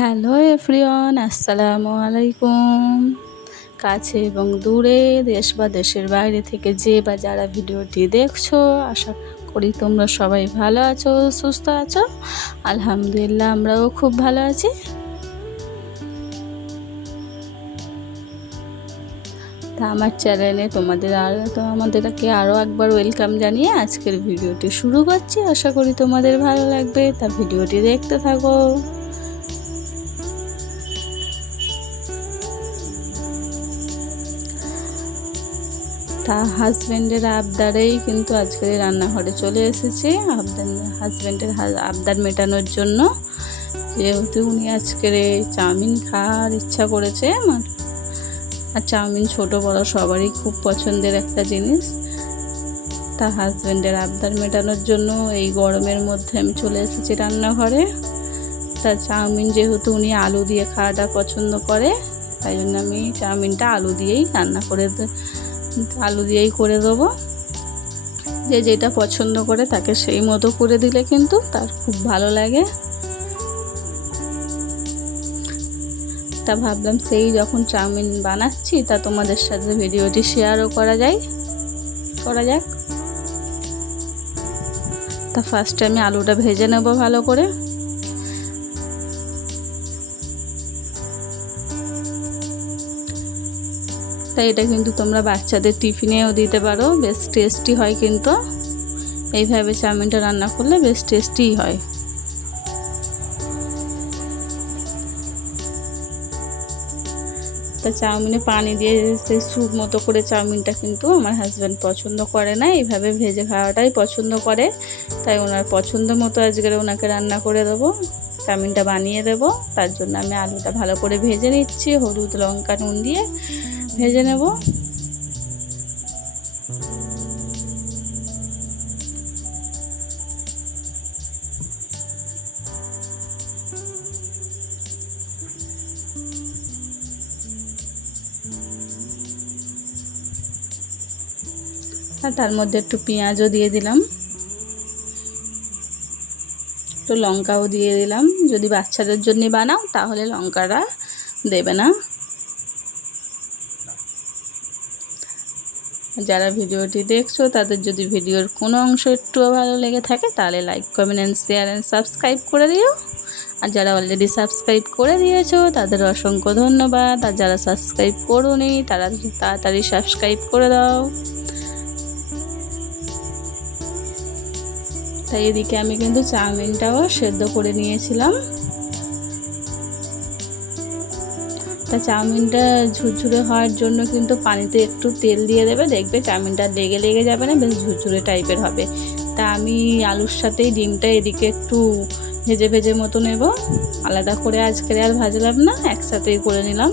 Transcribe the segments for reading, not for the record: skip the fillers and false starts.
Hello everyone, আসসালামু আলাইকুম। কাছে এবং দূরে, দেশ বা দেশের বাইরে থেকে যে বা যারা ভিডিওটি দেখছো, আশা করি তোমরা সবাই ভালো আছো, সুস্থ আছো। আলহামদুলিল্লাহ, আমরাও খুব ভালো আছি। তা আমার চ্যানেলে আমাদেরকে আরও একবার ওয়েলকাম জানিয়ে আজকের ভিডিওটি শুরু করছি। আশা করি তোমাদের ভালো লাগবে, তা ভিডিওটি দেখতে থাকো। তা হাজব্যান্ডের আবদারেই কিন্তু আজকে রান্নাঘরে চলে এসেছি, হাজব্যান্ডের আবদার মেটানোর জন্য। যেহেতু উনি আজকের চাউমিন খাওয়ার ইচ্ছা করেছে, আর চাউমিন ছোট বড় সবারই খুব পছন্দের একটা জিনিস। তা হাজব্যান্ডের আবদার মেটানোর জন্য এই গরমের মধ্যে আমি চলে এসেছি রান্নাঘরে। তা চাউমিন যেহেতু উনি আলু দিয়ে খাওয়াটা পছন্দ করে, তাই জন্য আমি চাউমিনটা আলু দিয়েই করে দেবো। যে যেটা পছন্দ করে তাকে সেই মতো করে দিলে কিন্তু তার খুব ভালো লাগে। তা ভাবলাম সেই যখন চাউমিন বানাচ্ছি তা তোমাদের সাথে ভিডিওটি শেয়ারও করা যাক। তা ফার্স্টে আমি আলুটা ভেজে নেব ভালো করে। তাই এটা কিন্তু তোমরা বাচ্চাদের টিফিনেও দিতে পারো, বেশ টেস্টি হয়। কিন্তু এইভাবে চাউমিনটা রান্না করলে বেশ টেস্টিই হয়। তা চাউমিনে পানি দিয়ে সেই স্যুপ মতো করে চাউমিনটা কিন্তু আমার হাজব্যান্ড পছন্দ করে না, এইভাবে ভেজে খাওয়াটাই পছন্দ করে। তাই ওনার পছন্দ মতো আজকে ওনাকে রান্না করে দেবো, চাউমিনটা বানিয়ে দেবো। তার জন্য আমি আলুটা ভালো করে ভেজে নিচ্ছি, হলুদ লঙ্কা নুন দিয়ে ভেজে নেব। আর তার মধ্যে একটু পেঁয়াজও দিয়ে দিলাম, একটু লঙ্কাও দিয়ে দিলাম। যদি বাচ্চাদের জন্য বানাও তাহলে লঙ্কাটা দেবে না। যারা ভিডিওটি দেখছো তাদের যদি ভিডিওর কোনো অংশ একটুও ভালো লেগে থাকে তাহলে like, comment and share and subscribe করে দিও। আর যারা অলরেডি সাবস্ক্রাইব করে দিয়েছো তাদের অসংখ্য ধন্যবাদ। আর যারা সাবস্ক্রাইব করোনি তারা তাড়াতাড়ি সাবস্ক্রাইব করে দাও। তাই এদিকে আমি কিন্তু চাউমিনটাও সেদ্ধ করে নিয়েছিলাম। তা চাউমিনটা ঝুরঝুরে হওয়ার জন্য কিন্তু পানিতে একটু তেল দিয়ে দেবে, দেখবে চাউমিনটা লেগে যাবে না, বেশ ঝুরঝুরে টাইপের হবে। তা আমি আলুর সাথেই ডিমটা এদিকে একটু ভেজে মতো নেব, আলাদা করে আজকে আর ভাজলাম না, একসাথেই করে নিলাম।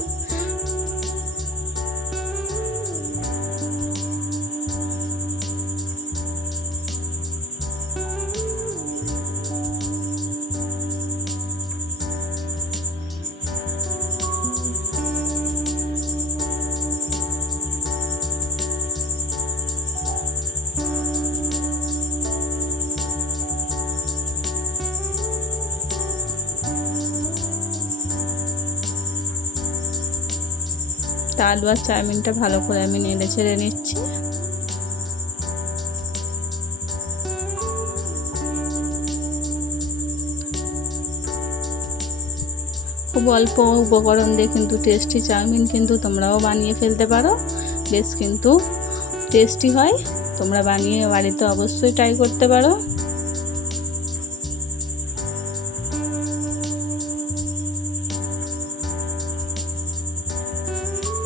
তা আলু আর চাউমিনটা ভালো করে আমি নেড়ে ছেড়ে নিচ্ছি। খুব অল্প উপকরণ দিয়ে কিন্তু টেস্টি চাউমিন কিন্তু তোমরাও বানিয়ে ফেলতে পারো, বেশ কিন্তু টেস্টি হয়। তোমরা বানিয়ে বাড়িতে অবশ্যই ট্রাই করতে পারো।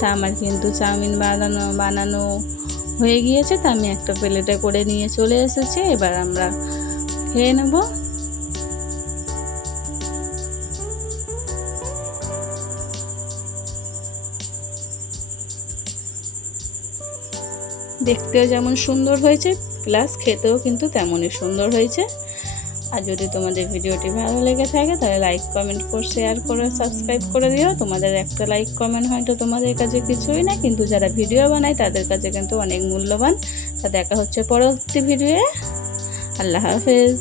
তা আমার কিন্তু চাউমিন বানানো হয়ে গিয়েছে। তা আমি একটা প্লেটে করে নিয়ে চলে এসেছি, এবার আমরা খেয়ে নেব। দেখতেও যেমন সুন্দর হয়েছে, প্লাস খেতেও কিন্তু তেমনই সুন্দর হয়েছে। আর যদি তোমাদের ভিডিওটি ভালো লেগে থাকে তাহলে লাইক, কমেন্ট শেয়ার করে সাবস্ক্রাইব করে দিও। তোমাদের একটা লাইক কমেন্ট হয়তো তোমাদের কাছে কিছুই না, কিন্তু যারা ভিডিও বানায় তাদের কাছে কিন্তু অনেক মূল্যবান। তা দেখা হচ্ছে পরবর্তী ভিডিওয়ে। আল্লাহ হাফেজ।